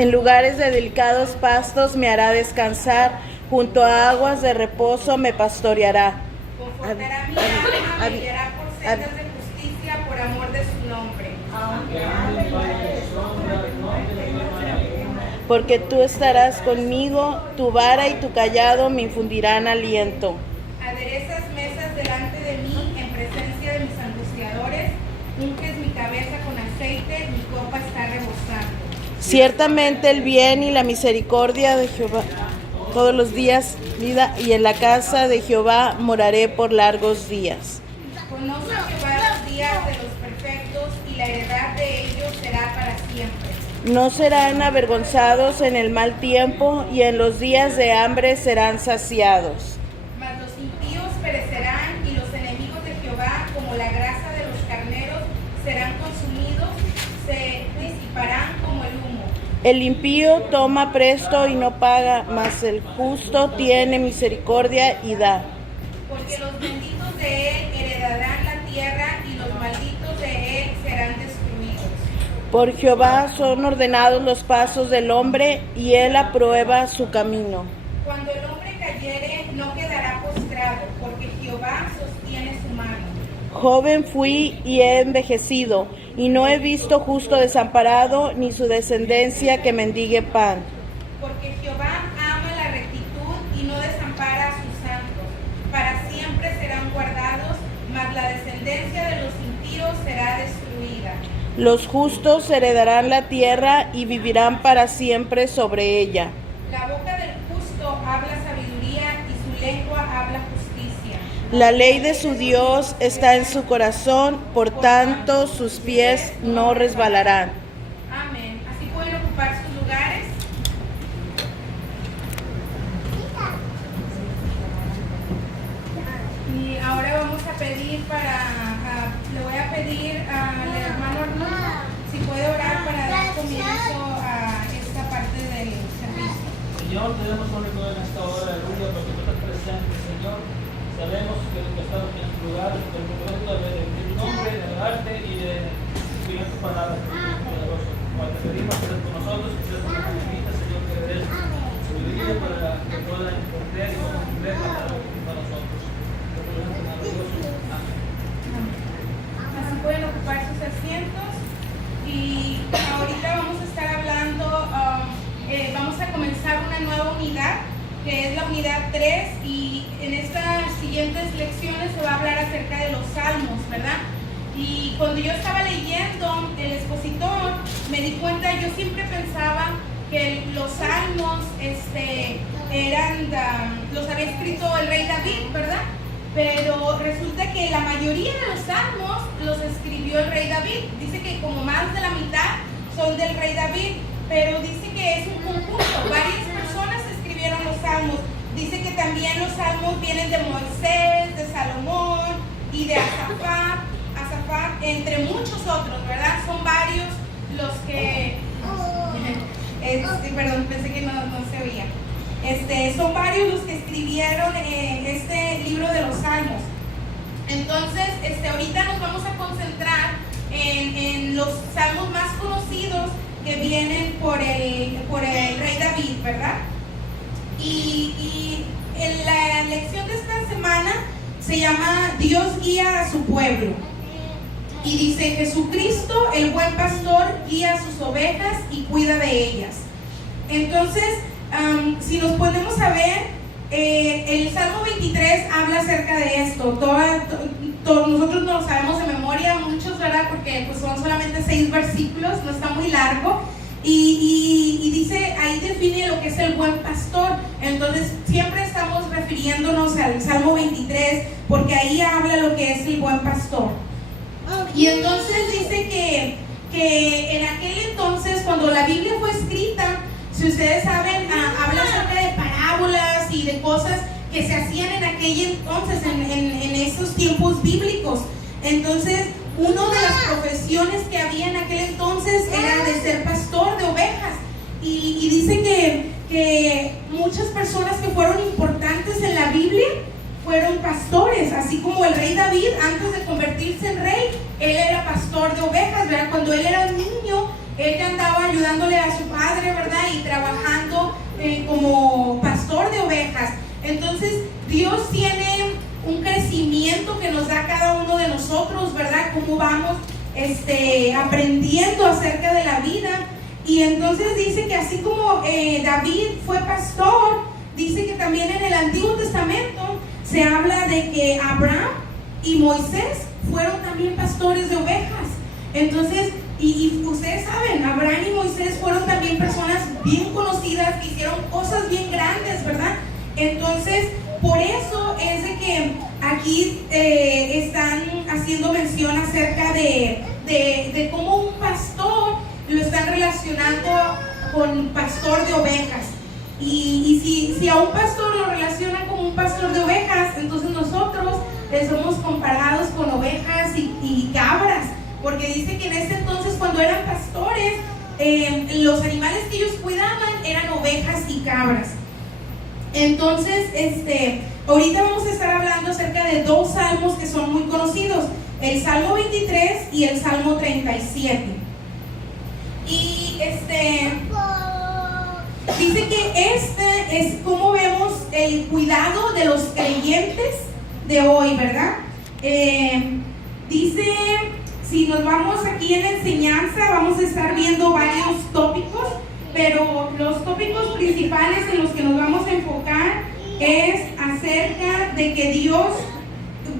En lugares de delicados pastos me hará descansar, junto a aguas de reposo me pastoreará. Confortará mi alma, me guiará por sendas de justicia por amor de su nombre. Porque tú estarás conmigo, tu vara y tu callado me infundirán aliento. Aderezas mesas delante de mí en presencia de mis angustiadores, unges mi cabeza con aceite, mi copa está rebosando. Ciertamente el bien y la misericordia de Jehová todos los días, vida, y en la casa de Jehová moraré por largos días. Conoce Jehová los días de los perfectos y la heredad de ellos será para siempre. No serán avergonzados en el mal tiempo, y en los días de hambre serán saciados. Mas los impíos perecerán, y los enemigos de Jehová, como la grasa de los carneros, serán consumidos, se disiparán como el humo. El impío toma presto y no paga, mas el justo tiene misericordia y da. Porque los benditos de él heredarán la tierra, y los malditos de él serán destruidos. Por Jehová son ordenados los pasos del hombre, y él aprueba su camino. Cuando el hombre cayere, no quedará postrado, porque Jehová sostiene su mano. Joven fui y he envejecido, y no he visto justo desamparado, ni su descendencia que mendigue pan. Porque Jehová ama la rectitud y no desampara a sus santos. Para siempre serán guardados, mas la descendencia de los impíos será destruida. Los justos heredarán la tierra y vivirán para siempre sobre ella. La boca del justo habla sabiduría, y su lengua habla justicia. La ley de su Dios está en su corazón, por tanto sus pies no resbalarán. Amén. Así pueden ocupar sus lugares. Y ahora vamos a pedir le voy a pedir al hermano Arnulfo si puede orar para dar comienzo a esta parte del servicio. Señor, te damos honor y gloria en esta hora, aleluya, porque tú estás presente, Señor. Sabemos que estamos en tu lugar, en el momento de decir tu nombre, de alabarte y de escribir tu palabra, poderoso. Cuando te pedimos que estés con nosotros, que estés con nuestra vida, Señor, que des sabiduría para que pueda entender y comprender la palabra que tienes para nosotros. Así pueden ocupar sus asientos y ahorita vamos a estar hablando, vamos a comenzar una nueva unidad que es la unidad 3 y en estas siguientes lecciones se va a hablar acerca de los salmos, ¿verdad? Y cuando yo estaba leyendo el expositor me di cuenta, yo siempre pensaba que los salmos los había escrito el rey David, ¿verdad? Pero resulta que la mayoría de los salmos los escribió el rey David. Dice que como más de la mitad son del rey David, pero dice que es un conjunto. Varias personas escribieron los salmos. Dice que también los salmos vienen de Moisés, de Salomón y de Asafat, entre muchos otros, ¿verdad? Son varios los que... perdón, pensé que no se oía. Son varios los que escribieron este libro de los Salmos. Entonces, ahorita nos vamos a concentrar en los salmos más conocidos que vienen por el rey David, ¿verdad? Y en la lección de esta semana se llama Dios guía a su pueblo. Y dice, Jesucristo, el buen pastor, guía a sus ovejas y cuida de ellas. Entonces, si nos ponemos a ver, el Salmo 23 habla acerca de esto. Nosotros no lo sabemos de memoria, muchos, ¿verdad? Porque pues, son solamente 6 versículos, no está muy largo. Y dice, ahí define lo que es el buen pastor. Entonces, siempre estamos refiriéndonos al Salmo 23, porque ahí habla lo que es el buen pastor. Y entonces dice que en aquel entonces, cuando la Biblia fue escrita, si ustedes saben, habla acerca de parábolas y de cosas que se hacían en aquel entonces, en esos tiempos bíblicos. Entonces, una de las profesiones que había en aquel entonces era de ser pastor de ovejas. Y dice que muchas personas que fueron importantes en la Biblia fueron pastores, así como el rey David, antes de convertirse en rey, él era pastor de ovejas, ¿verdad? Cuando él era un niño, él andaba, yo ayudándole a su padre, ¿verdad? Y trabajando como pastor de ovejas. Entonces, Dios tiene un crecimiento que nos da a cada uno de nosotros, ¿verdad? Cómo vamos aprendiendo acerca de la vida. Y entonces dice que así como David fue pastor, dice que también en el Antiguo Testamento se habla de que Abraham y Moisés fueron también pastores de ovejas. Entonces, y ustedes saben, Abraham y Moisés fueron también personas bien conocidas que hicieron cosas bien grandes, ¿verdad? Entonces, por eso es de que aquí están haciendo mención acerca de cómo un pastor lo están relacionando con pastor de ovejas. Y si a un pastor lo relacionan como un pastor de ovejas, entonces nosotros somos comparados con ovejas y cabras, porque dice que en ese entonces, cuando eran pastores, los animales que ellos cuidaban eran ovejas y cabras. Entonces, ahorita vamos a estar hablando acerca de dos salmos que son muy conocidos, el Salmo 23 y el Salmo 37. Y dice que es como vemos el cuidado de los creyentes de hoy, ¿verdad? Dice, si nos vamos aquí en la enseñanza, vamos a estar viendo varios tópicos, pero los tópicos principales en los que nos vamos a enfocar es acerca de que Dios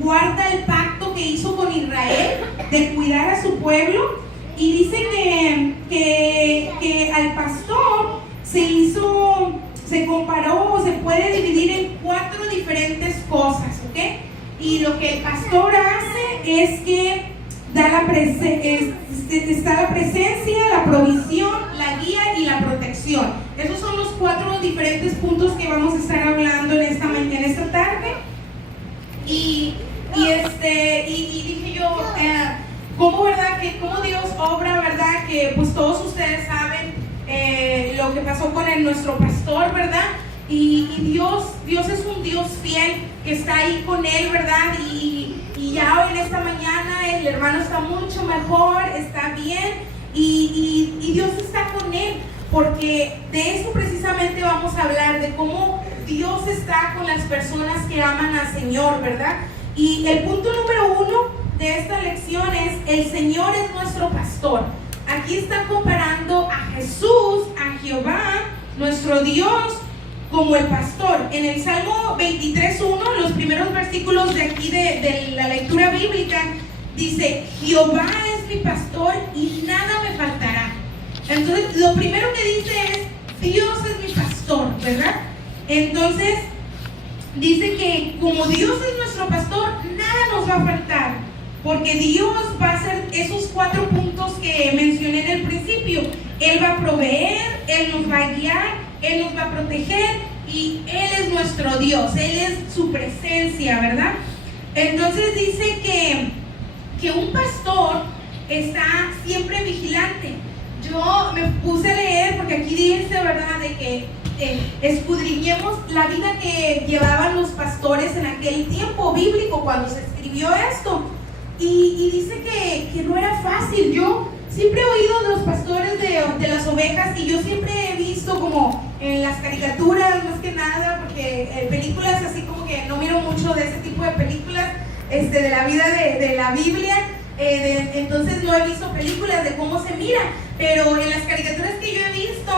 guarda el pacto que hizo con Israel de cuidar a su pueblo. Y dice que al pastor se comparó, o se puede dividir en 4 diferentes cosas, ¿ok? Y lo que el pastor hace es que está la presencia, la provisión, la guía y la protección. Esos son los 4 diferentes puntos que vamos a estar hablando en esta tarde. Y dije yo, cómo, ¿verdad? Que cómo Dios obra, ¿verdad? Que pues todos ustedes saben lo que pasó con nuestro pastor, ¿verdad? Y Dios es un Dios fiel que está ahí con él, ¿verdad? Y ya hoy en esta mañana el hermano está mucho mejor, está bien, y Dios está con él, porque de eso precisamente vamos a hablar, de cómo Dios está con las personas que aman al Señor, ¿verdad? Y el punto número 1 de esta lección es: el Señor es nuestro pastor. Aquí está comparando a Jesús, a Jehová, nuestro Dios, como el pastor. En el Salmo 23:1, los primeros versículos de aquí de la lectura bíblica, dice: Jehová es mi pastor y nada me faltará. Entonces, lo primero que dice es: Dios es mi pastor, ¿verdad? Entonces, dice que como Dios es nuestro pastor, nada nos va a faltar, porque Dios va a hacer esos 4 puntos que mencioné en el principio. Él va a proveer, Él nos va a guiar, Él nos va a proteger, y Él es nuestro Dios, Él es su presencia, ¿verdad? Entonces dice que un pastor está siempre vigilante. Yo me puse a leer, porque aquí dice, ¿verdad?, de que escudriñemos la vida que llevaban los pastores en aquel tiempo bíblico cuando se escribió esto, y dice que no era fácil. Yo siempre he oído de los pastores de las ovejas, y yo siempre he visto como en las caricaturas, más que nada, porque películas así como que no miro mucho de ese tipo de películas de la vida de la Biblia, entonces no he visto películas de cómo se mira, pero en las caricaturas que yo he visto,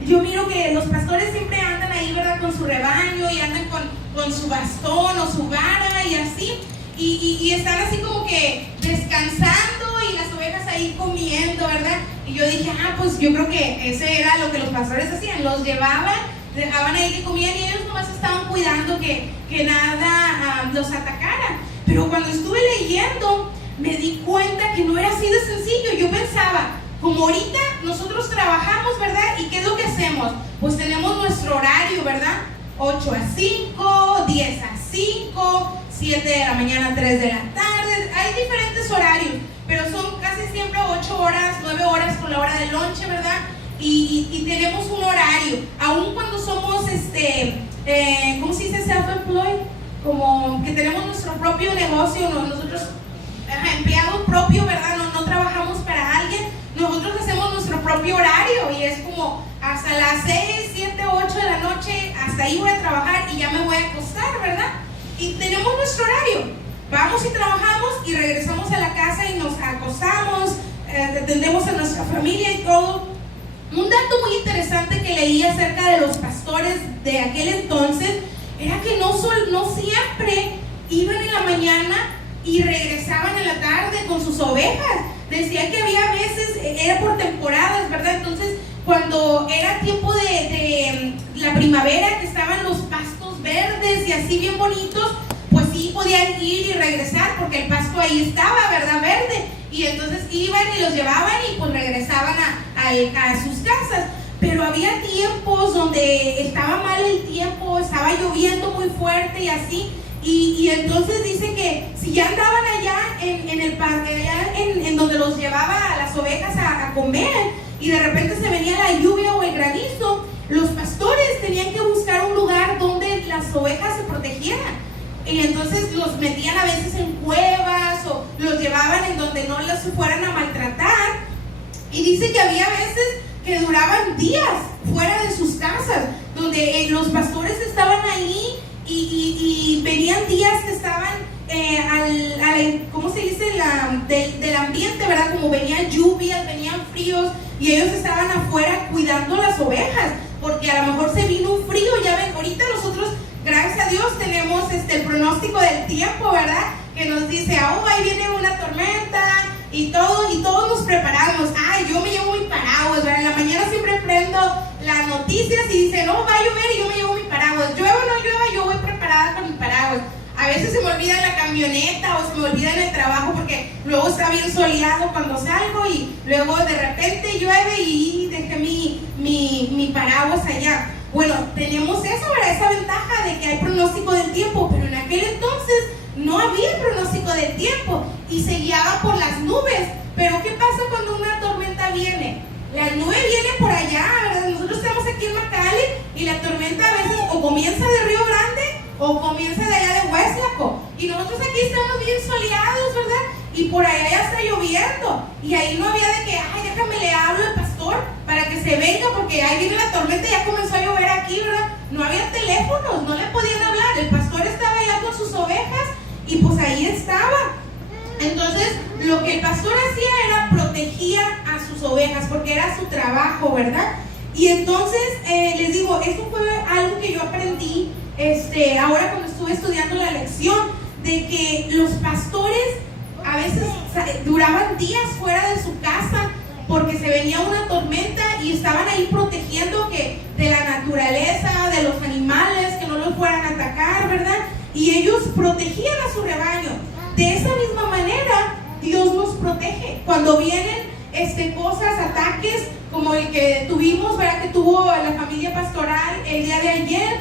yo miro que los pastores siempre andan ahí, ¿verdad?, con su rebaño, y andan con su bastón o su vara y así, y están así como que descansando, y las ovejas ahí comiendo, ¿verdad? Y yo dije, pues yo creo que ese era lo que los pastores hacían, los llevaban, dejaban ahí que comían, y ellos nomás estaban cuidando que nada los atacara. Pero cuando estuve leyendo, me di cuenta que no era así de sencillo. Yo pensaba, como ahorita nosotros trabajamos, ¿verdad? ¿Y qué es lo que hacemos? Pues tenemos nuestro horario, ¿verdad? 8 a 5, 10 a 5, 7 de la mañana a 3 de la tarde. Hay diferentes horarios, pero son casi siempre 8 horas, 9 horas con la hora de lonche, ¿verdad? Y tenemos un horario. Aun cuando somos, ¿cómo se dice? Self-employed, como que tenemos nuestro propio negocio, nosotros, empleado propio, ¿verdad? No trabajamos para alguien. Nosotros hacemos nuestro propio horario, las 6, 7, 8 de la noche, hasta ahí voy a trabajar y ya me voy a acostar, ¿verdad? Y tenemos nuestro horario. Vamos y trabajamos y regresamos a la casa y nos acostamos, atendemos a nuestra familia y todo. Un dato muy interesante que leí acerca de los pastores de aquel entonces era que no siempre iban en la mañana y regresaban en la tarde con sus ovejas. Decía que había veces, era por temporadas, ¿verdad? Entonces, cuando era tiempo de la primavera, que estaban los pastos verdes y así bien bonitos, pues sí podían ir y regresar porque el pasto ahí estaba, ¿verdad? Verde. Y entonces iban y los llevaban y pues regresaban a sus casas. Pero había tiempos donde estaba mal el tiempo, estaba lloviendo muy fuerte y así. Y entonces dice que si ya andaban allá en el parque, allá en donde los llevaba a las ovejas a comer, y de repente se venía la lluvia o el granizo, los pastores tenían que buscar un lugar donde las ovejas se protegieran. Y entonces los metían a veces en cuevas o los llevaban en donde no las fueran a maltratar. Y dice que había veces que duraban días fuera de sus casas, donde los pastores estaban ahí y venían días que estaban ¿cómo se dice? Del ambiente, ¿verdad? Como venían lluvias, venían fríos y ellos estaban afuera cuidando las ovejas, porque a lo mejor se vino un frío. Ya ven, ahorita nosotros, gracias a Dios, tenemos el pronóstico del tiempo, ¿verdad? Que nos dice, oh, ahí viene una tormenta y todos nos preparamos. Ay, yo me llevo mi paraguas, ¿verdad? En la mañana siempre prendo las noticias y dice, no, va a llover y yo me llevo mi paraguas. Llueva o no llueva, yo voy preparada con mi paraguas. A veces se me olvida en la camioneta o se me olvida en el trabajo porque luego está bien soleado cuando salgo y luego de repente llueve y dejé mi paraguas allá. Bueno, tenemos eso, ¿verdad? Esa ventaja de que hay pronóstico del tiempo, pero en aquel entonces no había pronóstico del tiempo y se guiaba por las nubes. Pero ¿qué pasa cuando una tormenta viene? La nube viene por allá, ¿verdad? Nosotros estamos aquí en McAllen y la tormenta a veces o comienza de Río Grande o comienza de allá de Hueslaco. Y nosotros aquí estamos bien soleados, ¿verdad? Y por allá ya está lloviendo. Y ahí no había de que, ay, déjame le hablo al pastor para que se venga porque ahí viene la tormenta y ya comenzó a llover aquí, ¿verdad? No había teléfonos, no le podían hablar. El pastor estaba allá con sus ovejas y pues ahí estaba. Entonces, lo que el pastor hacía era protegía a sus ovejas porque era su trabajo, ¿verdad? Y entonces, les digo, eso fue algo que yo aprendí ahora cuando estuve estudiando la lección, de que los pastores a veces duraban días fuera de su casa porque se venía una tormenta y estaban ahí protegiendo de la naturaleza, de los animales, que no los fueran a atacar, ¿verdad? Y ellos protegían a su rebaño. De esa misma manera, Dios nos protege. Cuando vienen cosas, ataques, como el que tuvimos, ¿verdad? Que tuvo la familia pastoral el día de ayer,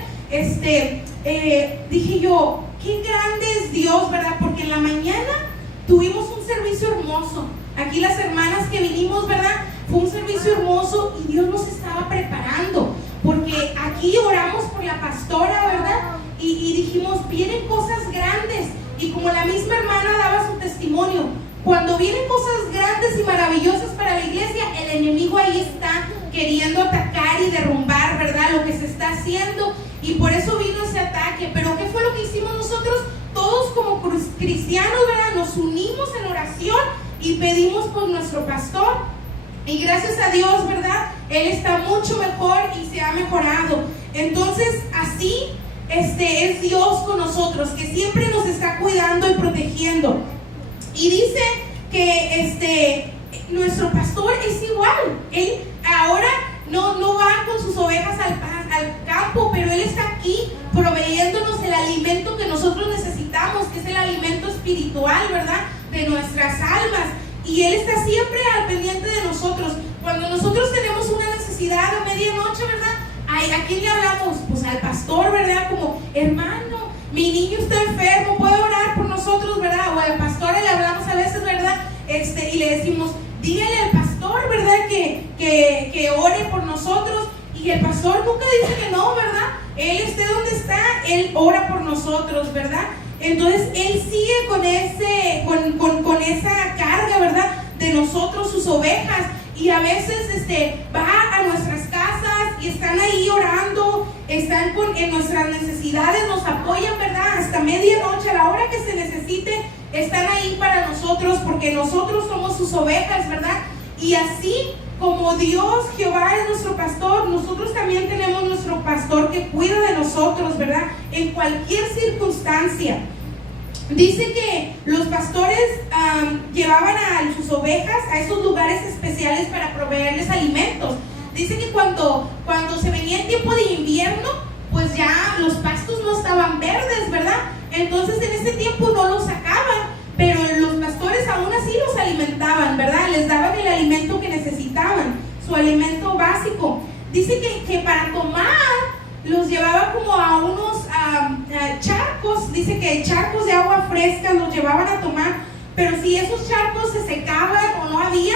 dije yo, qué grande es Dios, ¿verdad? Porque en la mañana tuvimos un servicio hermoso. Aquí las hermanas que vinimos, ¿verdad? Fue un servicio hermoso y Dios nos estaba preparando. Porque aquí oramos por la pastora, ¿verdad? Y dijimos, vienen cosas grandes. Y como la misma hermana daba su testimonio, cuando vienen cosas grandes y maravillosas para la iglesia, el enemigo ahí está queriendo atacar y derrumbar, ¿verdad? Lo que se está haciendo. Y por eso vino ese ataque. Pero ¿qué fue lo que hicimos nosotros? Todos como cristianos, ¿verdad? Nos unimos en oración y pedimos por nuestro pastor. Y gracias a Dios, ¿verdad? Él está mucho mejor y se ha mejorado. Entonces, así es Dios con nosotros, que siempre nos está cuidando y protegiendo. Y dice que nuestro pastor es igual. Él ahora no va con sus ovejas al campo, pero Él está aquí proveyéndonos el alimento que nosotros necesitamos, que es el alimento espiritual, ¿verdad? De nuestras almas. Y Él está siempre al pendiente de nosotros. Cuando nosotros tenemos una necesidad a medianoche, ¿verdad? ¿A quién le hablamos? Pues al pastor, ¿verdad? Como, hermano, mi niño está enfermo, ¿puede orar por nosotros, verdad? O a la pastora le hablamos a veces, ¿verdad? Y le decimos, dígale al pastor, ¿verdad? Que ore por nosotros. Y el pastor nunca dice que no, ¿verdad? Él esté donde está, Él ora por nosotros, ¿verdad? Entonces, Él sigue con esa carga, ¿verdad? De nosotros, sus ovejas. Y a veces va a nuestras casas y están ahí orando, están en nuestras necesidades, nos apoyan, ¿verdad? Hasta medianoche, a la hora que se necesite, están ahí para nosotros, porque nosotros somos sus ovejas, ¿verdad? Y así como Dios, Jehová es nuestro pastor, nosotros también tenemos nuestro pastor que cuida de nosotros, ¿verdad? En cualquier circunstancia. Dice que los pastores llevaban a sus ovejas a esos lugares especiales para proveerles alimentos. Dice que cuando se venía el tiempo de invierno, pues ya los pastos no estaban verdes, ¿verdad? Entonces en ese tiempo no los sacaban, pero los pastores aún así los alimentaban, ¿verdad? Les daban el alimento que necesitaban, su alimento básico. Dice que para tomar los llevaba como a unos charcos, dice que charcos de agua fresca los llevaban a tomar, pero si esos charcos se secaban o no había,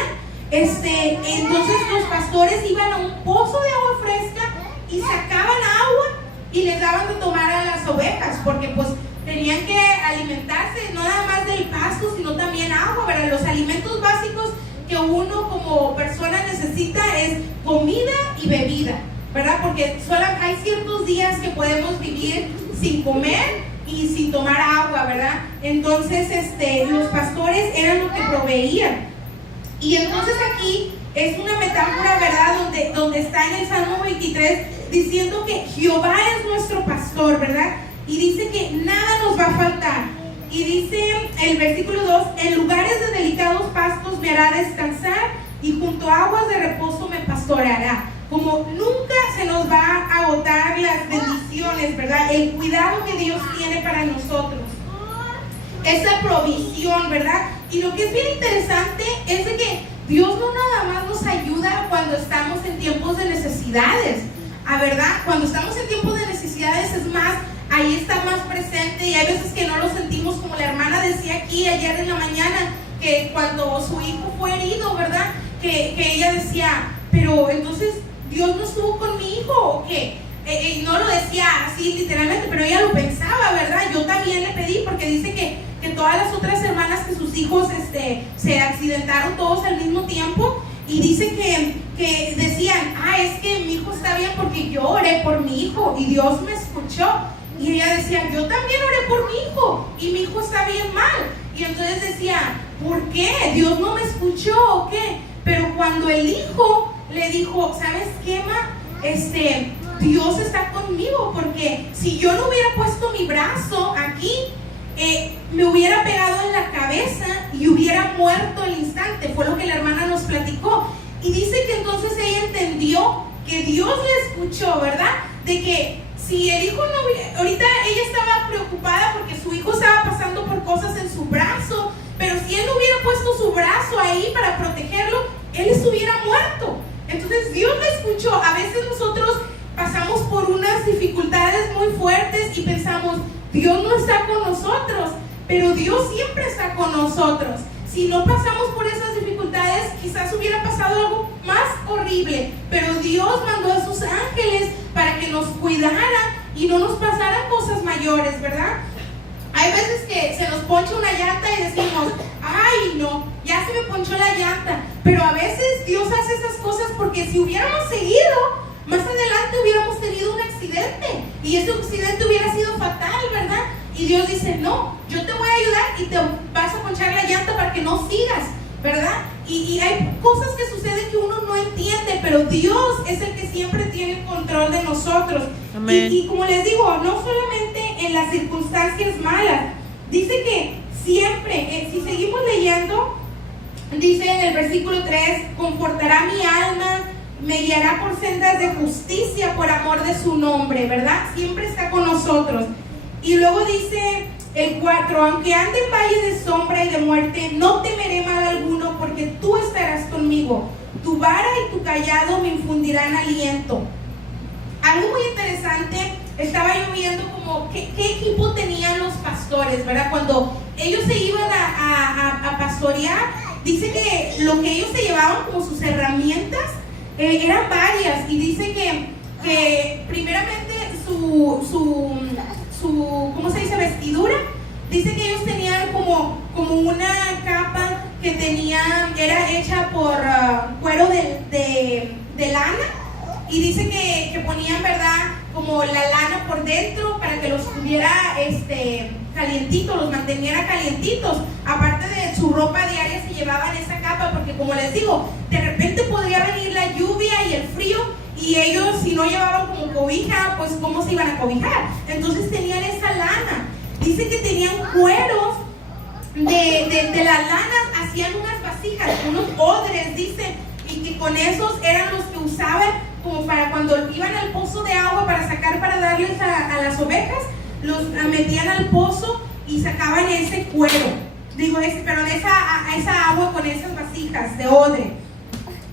entonces los pastores iban a un pozo de agua fresca y sacaban agua y les daban de tomar a las ovejas, porque pues tenían que alimentarse no nada más del pasto, sino también agua, ¿verdad? Los alimentos básicos que uno como persona necesita es comida y bebida, ¿verdad? Porque solo hay ciertos días que podemos vivir sin comer y sin tomar agua, ¿verdad? Entonces, los pastores eran los que proveían. Y entonces aquí es una metáfora, ¿verdad? Donde está en el Salmo 23 diciendo que Jehová es nuestro pastor, ¿verdad? Y dice que nada nos va a faltar. Y dice el versículo 2, en lugares de delicados pastos me hará descansar y junto a aguas de reposo me pastoreará. Como nunca se nos va a agotar las bendiciones, ¿verdad? El cuidado que Dios tiene para nosotros. Esa provisión, ¿verdad? Y lo que es bien interesante es de que Dios no nada más nos ayuda cuando estamos en tiempos de necesidades, ¿verdad? Cuando estamos en tiempos de necesidades es más, ahí está más presente y hay veces que no lo sentimos, como la hermana decía aquí ayer en la mañana, que cuando su hijo fue herido, ¿verdad? Que ella decía, pero entonces Dios no estuvo con mi hijo o qué. No lo decía así literalmente, pero ella lo pensaba, ¿verdad? Yo también le pedí, porque dice que todas las otras hermanas que sus hijos se accidentaron todos al mismo tiempo, y dice que decían, es que mi hijo está bien porque yo oré por mi hijo y Dios me escuchó. Y ella decía, yo también oré por mi hijo y mi hijo está bien mal. Y entonces decía, ¿por qué? ¿Dios no me escuchó o qué? Pero cuando el hijo le dijo, ¿sabes qué, ma? Dios está conmigo, porque si yo no hubiera puesto mi brazo aquí, me hubiera pegado en la cabeza y hubiera muerto al instante. Fue lo que la hermana nos platicó. Y dice que entonces ella entendió que Dios le escuchó, ¿verdad? De que si el hijo no hubiera, ahorita ella estaba preocupada porque su hijo estaba pasando por cosas en su brazo, pero si él no hubiera puesto su brazo ahí para protegerlo, él estuviera muerto. Entonces Dios le escuchó. A veces nosotros pasamos por unas dificultades muy fuertes y pensamos, Dios no está con nosotros, pero Dios siempre está con nosotros. Si no pasamos por esas dificultades, quizás hubiera pasado algo más horrible, pero Dios mandó a sus ángeles para que nos cuidaran y no nos pasaran cosas mayores, ¿verdad? Hay veces que se nos poncha una llanta y decimos, ay no, ya se me ponchó la llanta, pero a veces Dios hace esas cosas porque si hubiéramos seguido, más adelante hubiéramos tenido un accidente y ese accidente hubiera sido fatal, ¿verdad? Y Dios dice, no, yo te voy a ayudar y te vas a ponchar la llanta para que no sigas, ¿verdad? Y hay cosas que suceden que uno no entiende, pero Dios es el que siempre tiene el control de nosotros. Y como les digo, no solamente en las circunstancias malas, dice que siempre, si seguimos leyendo, dice en el versículo 3, confortará mi alma, me guiará por sendas de justicia por amor de su nombre, ¿verdad? Siempre está con nosotros. Y luego dice el 4, aunque ande en valle de sombra y de muerte, no temeré mal alguno, porque tú estarás conmigo. Tu vara y tu callado me infundirán aliento. Algo muy interesante, estaba yo viendo como qué equipo tenían los pastores, ¿verdad? Cuando ellos se iban a pastorear, dice que lo que ellos se llevaban como sus herramientas eran varias, y dice que primeramente su ¿cómo se dice? Vestidura. Dice que ellos tenían como una capa que era hecha por cuero de lana, y dice que ponían, ¿verdad?, como la lana por dentro para que los tuviera calientitos, los manteniera calientitos. Aparte de su ropa diaria se llevaban esa capa porque, como les digo, de repente podría venir la lluvia y el frío y ellos, si no llevaban como cobija, pues ¿cómo se iban a cobijar? Entonces tenían esa lana. Dice que tenían cueros de las lanas, hacían unas vasijas, unos odres, dice, y que con esos eran los que usaban como para cuando iban al pozo de agua para sacar, para darles a las ovejas, los metían al pozo y sacaban ese cuero, esa agua con esas vasijas de odre.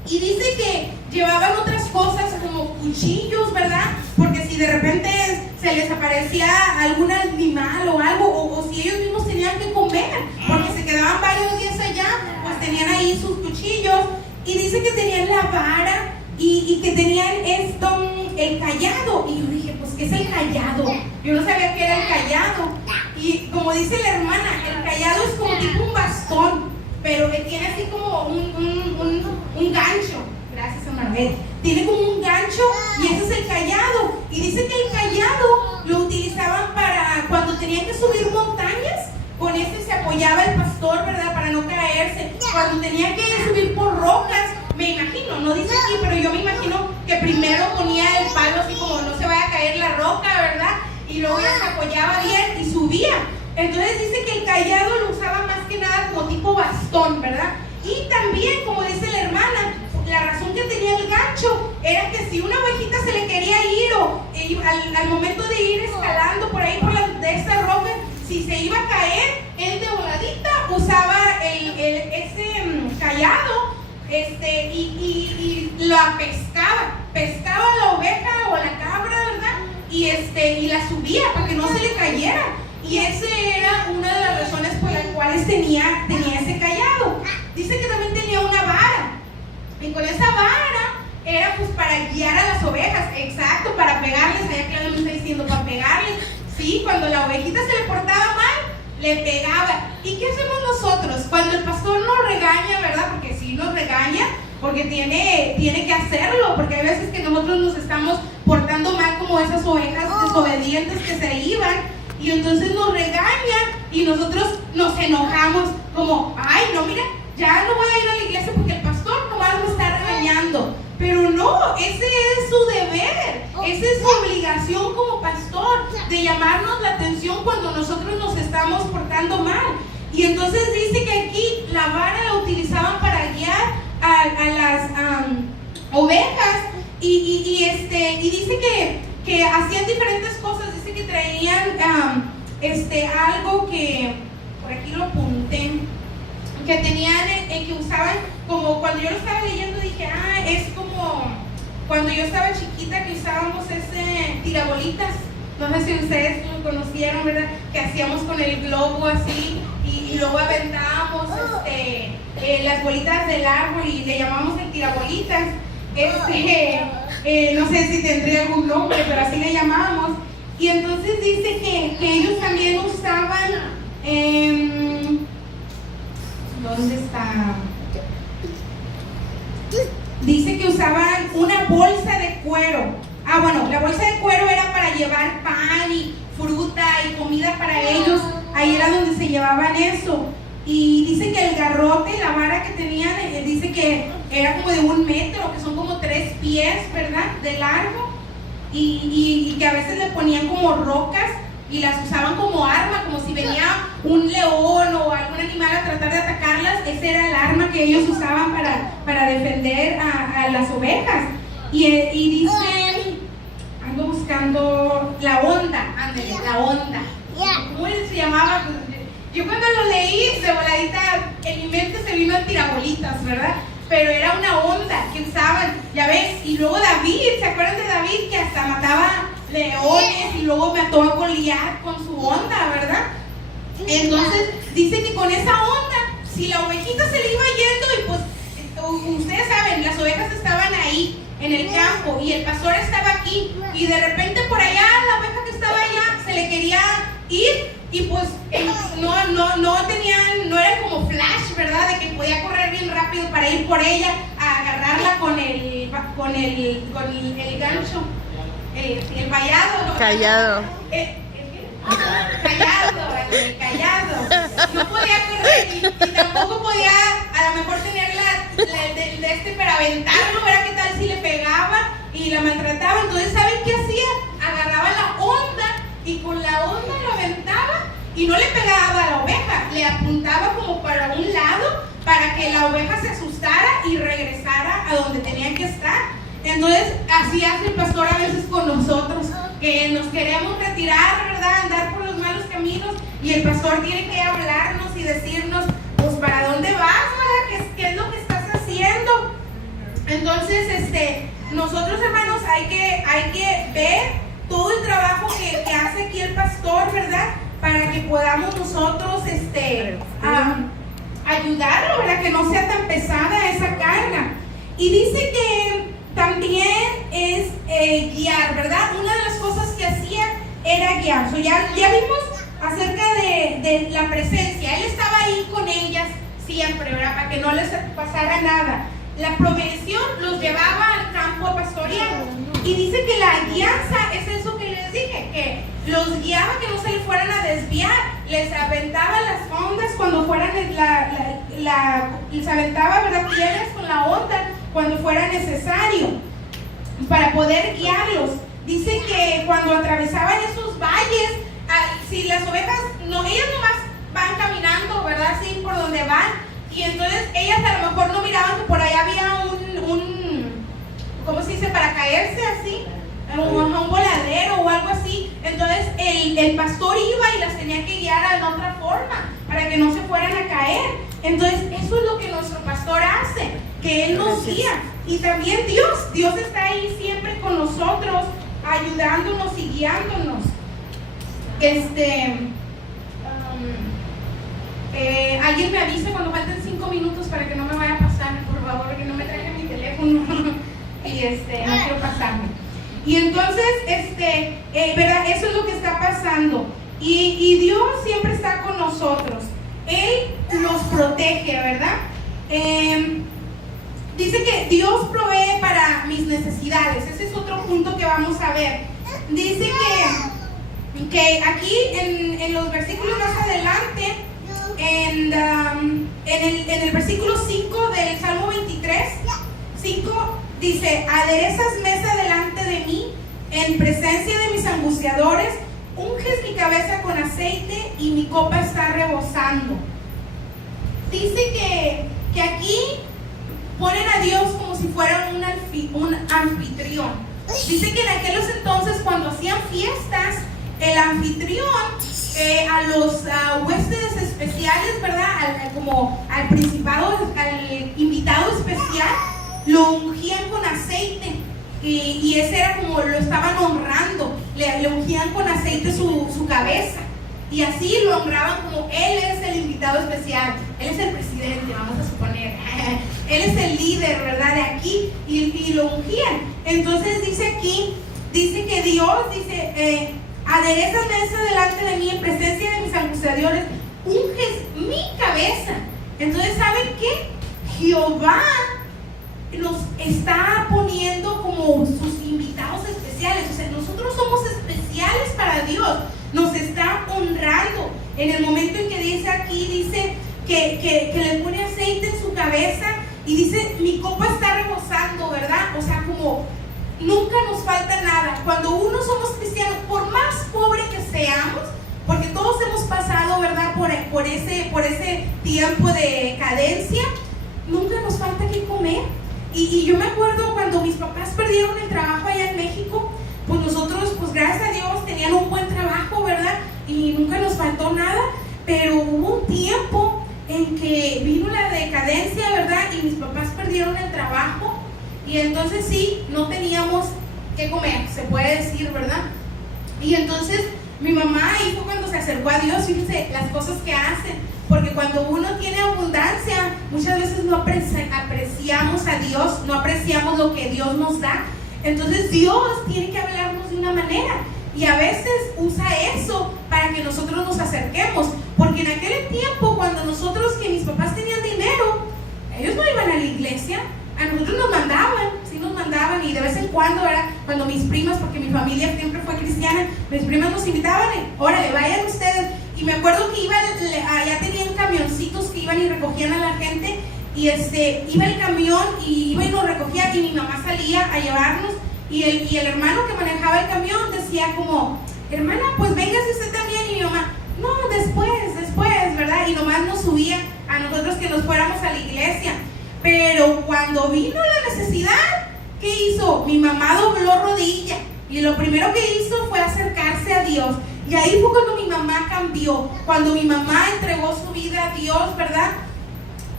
Y dice que llevaban otras cosas como cuchillos, ¿verdad? Porque si de repente se les aparecía algún animal o algo, o si ellos mismos tenían que comer, porque se quedaban varios días allá, pues tenían ahí sus cuchillos. Y dice que tenían la vara y que tenían el cayado. Y yo dije, pues, ¿qué es el cayado? Yo no sabía qué era el cayado. Y como dice la hermana, el cayado es como tipo un bastón, pero que tiene así como un gancho. Gracias, Marvel. Tiene como un gancho y ese es el cayado. Y dice que el cayado lo utilizaban para cuando tenían que subir montañas. Con este se apoyaba el pastor, ¿verdad?, para no caerse. Cuando tenía que subir por rocas, me imagino, no dice aquí, pero yo me imagino que primero ponía el palo así como no se vaya a caer la roca, ¿verdad? Y luego ya se apoyaba bien y subía. Entonces dice que el cayado lo usaba más que nada como tipo bastón, ¿verdad? Y también, como dice la hermana, la razón que tenía el gancho era que si una ovejita se le quería ir o al momento de ir escalando por ahí de esta roca, si se iba a caer, él de voladita usaba ese cayado y la pescaba la oveja o la cabra, ¿verdad? Y la subía para que no se le cayera. Y esa era una de las razones por las cuales tenía ese cayado. Dice que también tenía una vara. Y con esa vara era pues para guiar a las ovejas. Exacto, para pegarles. Allá Claudia me está diciendo, para pegarles. Sí, cuando la ovejita se le portaba mal, le pegaba. ¿Y qué hacemos nosotros? Cuando el pastor nos regaña, ¿verdad? Porque sí nos regaña, porque tiene que hacerlo, porque hay veces que nosotros nos estamos portando mal como esas ovejas desobedientes que se iban, y entonces nos regaña y nosotros nos enojamos como, ay, no, mira, ya no voy a ir a la iglesia porque el pastor nomás me está regañando. Pero no, ese es su deber, esa es su obligación como pastor, de llamarnos la atención cuando nosotros nos estamos portando mal. Y entonces dice que aquí la vara la utilizaban para guiar a las ovejas y dice que hacían diferentes cosas. Dice que traían algo que, por aquí lo apunté, que tenían, que usaban, como cuando yo lo estaba leyendo dije, es como cuando yo estaba chiquita que usábamos ese tirabolitas, no sé si ustedes lo conocieron, ¿verdad? Que hacíamos con el globo así y luego aventábamos las bolitas del árbol y le llamamos el tirabolitas. No sé si tendría algún nombre, pero así le llamábamos. Y entonces dice que ellos también usaban, ¿dónde está? Dice que usaban una bolsa de cuero. Bueno, la bolsa de cuero era para llevar pan y fruta y comida para ellos. Ahí era donde se llevaban eso. Y dice que el garrote, la vara que tenían, dice que era como de 1 metro, que son como 3 pies, ¿verdad?, de largo. Y que a veces le ponían como rocas y las usaban como arma, como si venía un león o algún animal a tratar de atacarlas. Ese era el arma que ellos usaban para defender a las ovejas. Y dice, ando buscando la onda, ándale, la onda. ¿Cómo se llamaba? Yo cuando lo leí, de voladita, en mi mente se vino el tirabolitas, ¿verdad? Pero era una onda que usaban, ya ves. Y luego David, ¿se acuerdan de David? Que hasta mataba leones y luego mató a Goliat con su onda, ¿verdad? Entonces dice que con esa onda, si la ovejita se le iba yendo, y pues ustedes saben, las ovejas estaban ahí en el campo y el pastor estaba aquí, y de repente por allá la oveja que estaba allá se le quería ir, y pues no eran como flash, ¿verdad? De que podía correr bien rápido para ir por ella a agarrarla con el gancho, el vallado. Callado. Callado. No podía correr y tampoco podía a lo mejor tener de este para aventarlo, ¿verdad? ¿Qué tal si le pegaba y la maltrataba? Entonces, ¿saben qué hacía? Agarraba la onda y con la onda lo aventaba y no le pegaba a la oveja, le apuntaba como para un lado para que la oveja se asustara y regresara a donde tenía que estar. Entonces, así hace el pastor a veces con nosotros, que nos queremos retirar, ¿verdad? Andar por los malos caminos, y el pastor tiene que hablarnos y decirnos, pues, ¿para dónde vas, verdad? ¿Qué es lo que estás haciendo? Entonces, nosotros, hermanos, hay que ver todo el trabajo que hace aquí el pastor, ¿verdad? Para que podamos nosotros, ayudarlo, ¿verdad? Que no sea tan pesada esa carga. Y dice que también es guiar, ¿verdad? Una de las cosas que hacía era guiar. Ya vimos acerca de la presencia. Él estaba ahí con ellas siempre, ¿verdad? Para que no les pasara nada. La provisión los llevaba al campo a pastorear. Y dice que la guianza es eso que les dije, que los guiaba, que no se le fueran a desviar. Les aventaba las ondas cuando fueran les aventaba, ¿verdad? Piedras con la onda cuando fuera necesario para poder guiarlos. Dice que cuando atravesaban esos valles, si las ovejas, ellas nomás van caminando, ¿verdad? Así por donde van, y entonces ellas a lo mejor no miraban que por allá había ¿cómo se dice? Para caerse así, un voladero o algo así. Entonces el pastor iba y las tenía que guiar de otra forma para que no se fueran a caer. Entonces eso es lo que nuestro pastor hace, que Él nos guía. Y también Dios está ahí siempre con nosotros, ayudándonos y guiándonos. Alguien me avisa cuando falten 5 minutos para que no me vaya a pasar, por favor, que no me traiga mi teléfono y no quiero pasarme. Y entonces, ¿verdad? Eso es lo que está pasando. Y Dios siempre está con nosotros. Él nos protege, ¿verdad? Dice que Dios provee para mis necesidades. Ese es otro punto que vamos a ver. Dice que aquí en los versículos más adelante, en el versículo 5 del Salmo 23, 5, dice: aderezas mesa delante de mí, en presencia de mis angustiadores, unges mi cabeza con aceite y mi copa está rebosando. Dice que aquí ponen a Dios como si fuera un anfitrión. Dice que en aquellos entonces, cuando hacían fiestas, el anfitrión a los huéspedes especiales, ¿verdad? Como al principado, al invitado especial, lo ungían con aceite. Y ese era como lo estaban honrando, le ungían con aceite su cabeza, y así lo honraban como él es el invitado especial, él es el presidente, vamos a suponer, él es el líder, ¿verdad? De aquí, y lo ungían. Entonces dice aquí, dice que Dios, dice, aderezas mesa delante de mí en presencia de mis angustiadores, unges mi cabeza. Entonces, ¿saben qué? Jehová nos está poniendo como sus invitados especiales. O sea, nosotros somos especiales para Dios. Nos está honrando. En el momento en que dice aquí, dice que le pone aceite en su cabeza y dice, mi copa está rebosando, ¿verdad? O sea, como nunca nos falta nada. Cuando uno somos cristianos, por más pobre que seamos, porque todos hemos pasado, ¿verdad? Por ese tiempo de cadencia, nunca nos falta qué comer. Y yo me acuerdo cuando mis papás perdieron el trabajo allá en México, pues nosotros, pues gracias a Dios, tenían un buen trabajo, ¿verdad? Y nunca nos faltó nada, pero hubo un tiempo en que vino la decadencia, ¿verdad? Y mis papás perdieron el trabajo, y entonces sí, no teníamos qué comer, se puede decir, ¿verdad? Y entonces mi mamá ahí fue cuando se acercó a Dios, fíjense las cosas que hacen. Porque cuando uno tiene abundancia, muchas veces no apreciamos a Dios, no apreciamos lo que Dios nos da. Entonces Dios tiene que hablarnos de una manera, y a veces usa eso para que nosotros nos acerquemos. Porque en aquel tiempo, cuando nosotros, que mis papás tenían dinero, ellos no iban a la iglesia. a nosotros nos mandaban, sí nos mandaban, y de vez en cuando era cuando mis primas, porque mi familia siempre fue cristiana, mis primas nos invitaban, órale, vayan ustedes. Y me acuerdo que allá tenían camioncitos que iban y recogían a la gente, y iba el camión y iba y nos recogía, y mi mamá salía a llevarnos, y el hermano que manejaba el camión decía como, hermana, pues véngase usted también, y mi mamá, no, después, ¿verdad? Y nomás nos subía a nosotros que nos fuéramos a la iglesia. Pero cuando vino la necesidad, ¿qué hizo? Mi mamá dobló rodilla, y lo primero que hizo fue acercarse a Dios. Y ahí fue cuando mi mamá cambió, cuando mi mamá entregó su vida a Dios, ¿verdad?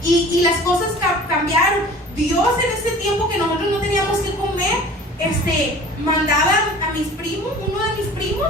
Y las cosas cambiaron. Dios, en ese tiempo que nosotros no teníamos que comer, mandaba a mis primos, uno de mis primos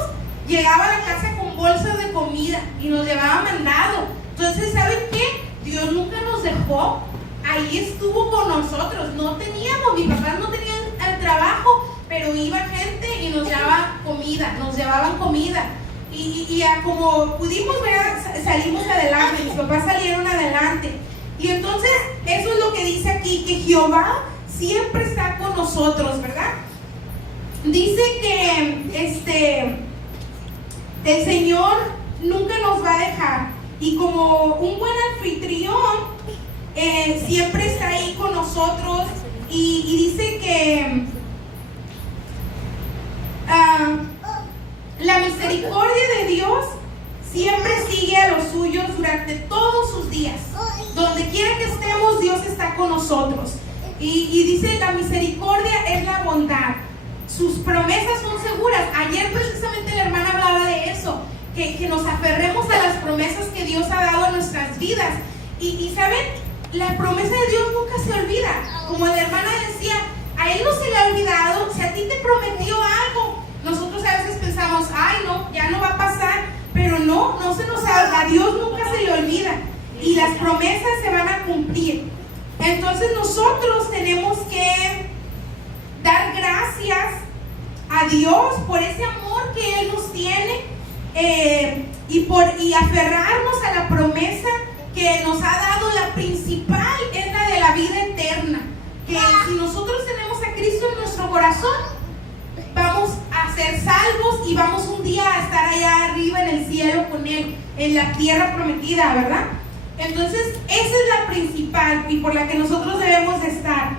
llegaba a la casa con bolsas de comida y nos llevaba mandado. Entonces, ¿saben qué? Dios nunca nos dejó. Ahí estuvo con nosotros. No teníamos, mis papás no tenían el trabajo, pero iba gente y nos llevaban comida. Y como pudimos ver, salimos adelante, mis papás salieron adelante. Y entonces, eso es lo que dice aquí, que Jehová siempre está con nosotros, ¿verdad? Dice que el Señor nunca nos va a dejar. Y como un buen anfitrión, siempre está ahí con nosotros. Y dice que la misericordia de Dios siempre sigue a los suyos durante todos sus días. Donde quiera que estemos, Dios está con nosotros. Y dice, la misericordia es la bondad. Sus promesas son seguras. Ayer precisamente la hermana hablaba de eso, que nos aferremos a las promesas que Dios ha dado a nuestras vidas. Y ¿saben? La promesa de Dios nunca se olvida. Como la hermana decía, a Él no se le ha olvidado. Si a ti te prometió algo, nosotros a veces pensamos, ay no, ya no va a pasar. Pero no se nos habla. A Dios nunca se le olvida. Y las promesas se van a cumplir. Entonces nosotros tenemos que dar gracias a Dios por ese amor que Él nos tiene, y aferrarnos a la promesa que nos ha dado. La principal es la de la vida eterna, que si nosotros tenemos a Cristo en nuestro corazón, vamos a ser salvos y vamos un día a estar allá arriba en el cielo con Él, en la tierra prometida, ¿verdad? Entonces esa es la principal y por la que nosotros debemos de estar.